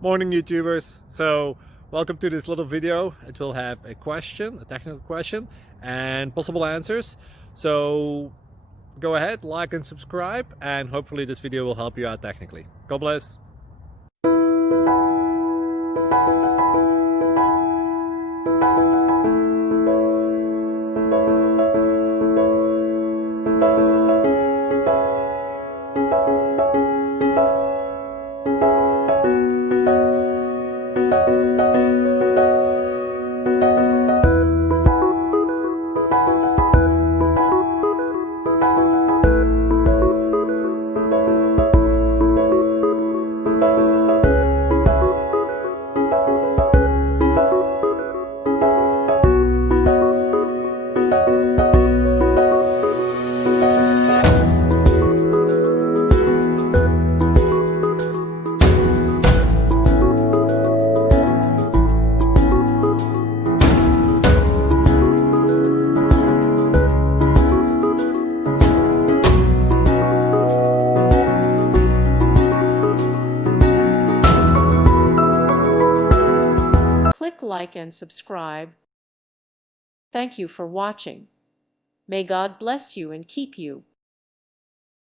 Morning, YouTubers. So, welcome to this little video. It will have a question, a technical question, and possible answers. So, go ahead, like and subscribe, and hopefully this video will help you out technically. God bless. Click like and subscribe. Thank you for watching. May God bless you and keep you.